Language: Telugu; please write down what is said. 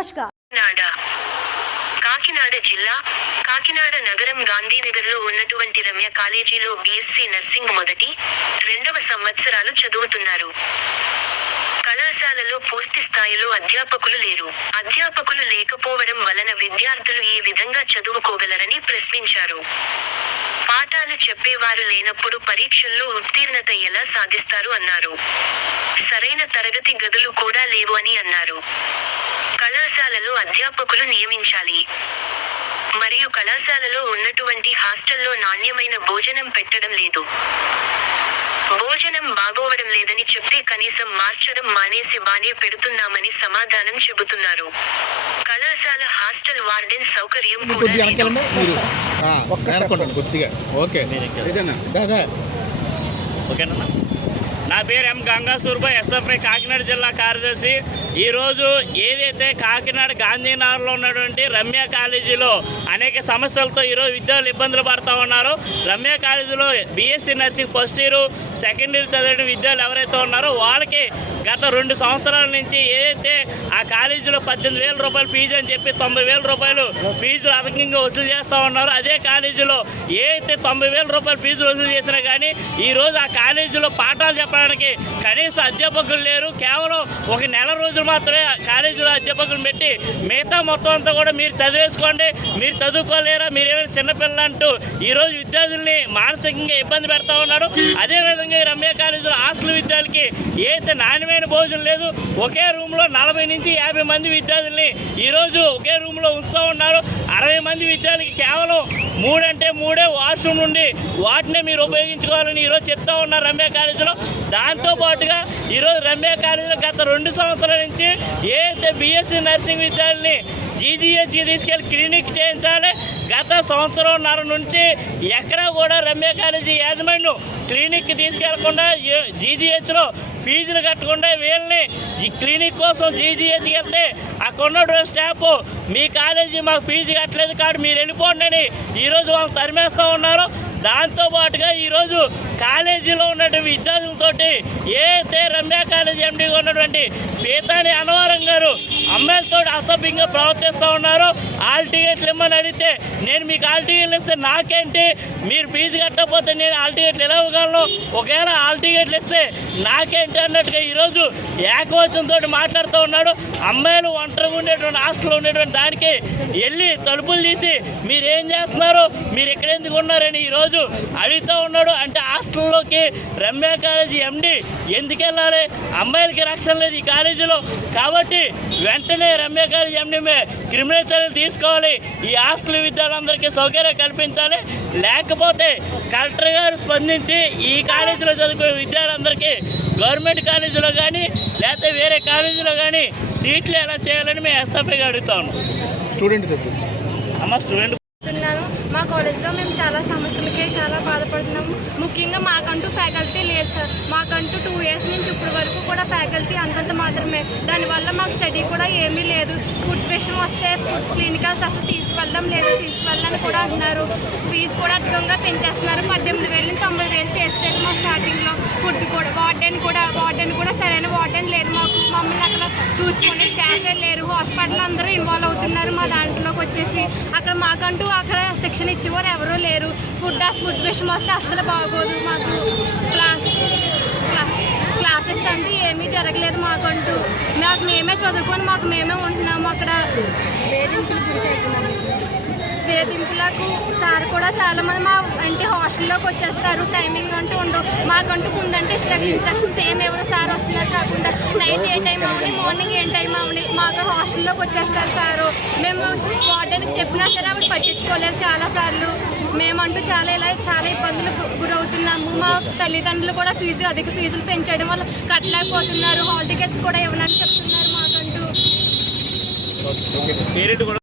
నమస్కార్. కాకినాడ. కాకినాడ జిల్లా కాకినాడ నగరం గాంధీనగర్లో ఉన్నటువంటి రమ్య కాలేజీలో బీఎస్సీ నర్సింగ్ మొదటి రెండవ సంవత్సరాలు చదువుతున్నారు. కళాశాలలో పూర్తి స్థాయిలో అధ్యాపకులు లేరు. అధ్యాపకులు లేకపోవడం వలన విద్యార్థులు ఏ విధంగా చదువుకోగలరని ప్రశ్నించారు. పాఠాలు చెప్పేవారు లేనప్పుడు పరీక్షల్లో ఉత్తీర్ణత ఎలా సాధిస్తారు అన్నారు. సరైన తరగతి గదులు కూడా లేవు అని అన్నారు. కళాశాలలో అధ్యాపకులు నియమించాలి. మరియు కళాశాలలో ఉన్నటువంటి హాస్టల్లో నాణ్యమైన భోజనం పెట్టడం లేదు. భోజనం బాగోవడం లేదని చెప్తే కనీసం మార్చడం మానేసి బానే పెడుతున్నామని సమాధానం చెబుతున్నారు. కళాశాల హాస్టల్ వార్డెన్ సౌకర్యం కూడా లేదు. ఓకేనా పేరు ఎం గంగా ఎస్ఎఫ్ఐ కాకినాడ జిల్లా కార్యదర్శి. ఈరోజు ఏదైతే కాకినాడ గాంధీనగర్లో ఉన్నటువంటి రమ్య కాలేజీలో అనేక సమస్యలతో ఈరోజు విద్యార్థులు ఇబ్బందులు పడతా ఉన్నారు. రమ్య కాలేజీలో BSc nursing first year second year చదివిన విద్యార్థులు ఎవరైతే ఉన్నారో వాళ్ళకి గత రెండు సంవత్సరాల నుంచి ఏదైతే ఆ కాలేజీలో పద్దెనిమిది వేల రూపాయలు ఫీజు అని చెప్పి తొంభై వేల రూపాయలు ఫీజులు అధికంగా వసూలు చేస్తూ ఉన్నారు. అదే కాలేజీలో ఏ అయితే తొంభై వేల రూపాయలు ఫీజులు వసూలు చేసినా కానీ ఈరోజు ఆ కాలేజీలో పాఠాలు చెప్పడానికి కనీస అధ్యాపకులు లేరు. కేవలం ఒక నెల రోజులు మాత్రమే కాలేజీలో అధ్యాపకులు పెట్టి మిగతా మొత్తం అంతా కూడా మీరు చదివేసుకోండి. మీరు చదువుకోలేరా? మీరు ఏమైనా చిన్నపిల్లలు అంటూ ఈరోజు విద్యార్థుల్ని మానసికంగా ఇబ్బంది పెడతా ఉన్నాడు. అదేవిధంగా ఈ రమ్య కాలేజీలో హాస్టల్ విద్యార్థులకి ఏదైతే నాణ్యమైన భోజనం లేదు ఒకే రూమ్లో నలభై నుంచి యాభై మంది విద్యార్థుల్ని ఈరోజు ఒకే రూమ్లో ఉంచుతూ ఉన్నారు. అరవై మంది విద్యార్థులకి కేవలం మూడంటే మూడే వాష్రూమ్ నుండి వాటినే మీరు ఉపయోగించుకోవాలని ఈరోజు చెప్తా ఉన్నారు రమ్య కాలేజీలో. దాంతో పాటుగా ఈరోజు రమ్య కాలేజీలో గత రెండు సంవత్సరాల నుంచి ఏదైతే బీఎస్సీ నర్సింగ్ విద్యార్థుల్ని జీజీహెచ్కి తీసుకెళ్ళి క్లినిక్ చేయించాలి గత సంవత్సరంన్నర నుంచి ఎక్కడా కూడా రమ్య కాలేజీ యాజమాన్యం క్లినిక్కి తీసుకెళ్ళకుండా జీజీహెచ్లో ఫీజులు కట్టకుండా వీళ్ళని ఈ క్లినిక్ కోసం జీజీహెచ్కి వెళ్తే అక్కడ ఉన్నటువంటి స్టాఫ్ మీ కాలేజీ మాకు ఫీజు కట్టలేదు కాదు మీరు వెళ్ళిపోండి అని ఈరోజు వాళ్ళు తరిమేస్తూ ఉన్నారు. దాంతో పాటుగా ఈరోజు కాలేజీలో ఉన్నటువంటి విద్యార్థులతోటి ఏదైతే రమ్య కాలేజీ ఎండీగా ఉన్నటువంటి పీతాని అనవరం గారు అమ్మాయిలతో అసభ్యంగా ప్రవర్తిస్తూ ఉన్నారు. ఆల్ టికెట్లు ఇమ్మని అడిగితే నేను మీకు ఆల్ టికెట్లు ఇస్తే నాకేంటి? మీరు ఫీజు కట్టకపోతే నేను ఆల్ టికెట్లు ఎలా ఇవ్వగలను? ఒకవేళ ఆల్ టికెట్లు ఇస్తే నాకేంటి? అన్నట్టుగా ఈరోజు ఏకవచనంతో మాట్లాడుతూ ఉన్నాడు. అమ్మాయిలు ఒంటరిగా ఉండేటువంటి హాస్టల్లో ఉండేటువంటి దానికి వెళ్ళి తలుపులు తీసి మీరేం చేస్తున్నారు? మీరు ఎక్కడ ఎందుకు ఉన్నారని ఈరోజు అడుగుతూ ఉన్నాడు. అంటే హాస్టల్లోకి రమ్య కాలేజీ ఎండి ఎందుకు వెళ్ళాలి? అమ్మాయిలకి రక్షణ లేదు ఈ కాలేజీలో. కాబట్టి వెంటనే రమ్య కాలేజీ ఎండి మే క్రిమినల్ చర్యలు తీసుకోవాలి. ఈ హాస్టల్ విద్యార్థులందరికీ సౌకర్యం కల్పించాలి. లేకపోతే కలెక్టర్ గారు స్పందించి ఈ కాలేజీలో చదువుకునే విద్యార్థులందరికీ గవర్నమెంట్ కాలేజీలో కానీ లేకపోతే వేరే కాలేజీలో కానీ సీట్లు ఎలా చేయాలని మేము ఎస్ఎఫ్ఐగా అడుగుతాను స్టూడెంట్ అమ్మ స్టూడెంట్ మా కాలేజ్లో మేము చాలా బాధపడుతున్నాము ముఖ్యంగా మాకంటూ ఫ్యాకల్టీ లేదు సార్. మాకంటూ టూ ఇయర్స్ నుంచి ఇప్పటి వరకు కూడా ఫ్యాకల్టీ అంతంత మాత్రమే. దానివల్ల మాకు స్టడీ కూడా ఏమీ లేదు. ఫుడ్ విషయం వస్తే ఫుడ్ క్లినికల్స్ అసలు తీసుకువెళ్ళడం లేదు. తీసుకెళ్ళాలని కూడా అంటున్నారు ఫీజు కూడా అధికంగా పెంచేస్తున్నారు. పద్దెనిమిది వేలు నుంచి తొంభై వేలు చేస్తారు మా స్టార్టింగ్లో ఫుడ్ కూడా వార్డెన్ కూడా వార్డెన్ కూడా సరైన వార్డెన్ లేదు మాకు. మమ్మల్ని అక్కడ చూసుకునే స్టాఫే లేరు. హాస్పిటల్ అందరూ ఇన్వాల్వ్ అవుతున్నారు మా దాంట్లోకి వచ్చేసి. అక్కడ మాకంటూ అక్కడ శిక్షణ ఇచ్చేవారు ఎవరూ లేరు. ఫుడ్ ఫుడ్ విషయం వస్తే అస్సలు బాగోదు మాకు. క్లాస్ క్లా- క్లాసెస్ అంటే ఏమీ జరగలేదు మాకంటూ. మాకు మేమే చదువుకొని మాకు మేమే ఉంటున్నాము అక్కడ. వేధింపులకు సార్ కూడా చాలా మంది మా అంటే వచ్చేస్తారు. టైమింగ్ అంటూ ఉండవు. మాకంటూ ముందంటే ఇన్స్ట్రక్షన్స్ ఏం ఎవరు సార్ వస్తున్నారు కాకుండా నైట్ ఏ టైం అవుని మార్నింగ్ ఏ టైం అవుని మాకు హాస్టల్లోకి వచ్చేస్తారు సారు. మేము వార్డెన్కి చెప్పినా సరే ఆవిడ పట్టించుకోలేదు చాలాసార్లు మేమంటూ చాలా ఇలా చాలా ఇబ్బందులు గురవుతున్నాము. మా తల్లిదండ్రులు కూడా ఫీజు అధిక ఫీజులు పెంచడం వల్ల కట్టలేకపోతున్నారు. హాల్ టికెట్స్ కూడా ఇవ్వనని చెప్తున్నారు మాకంటూ.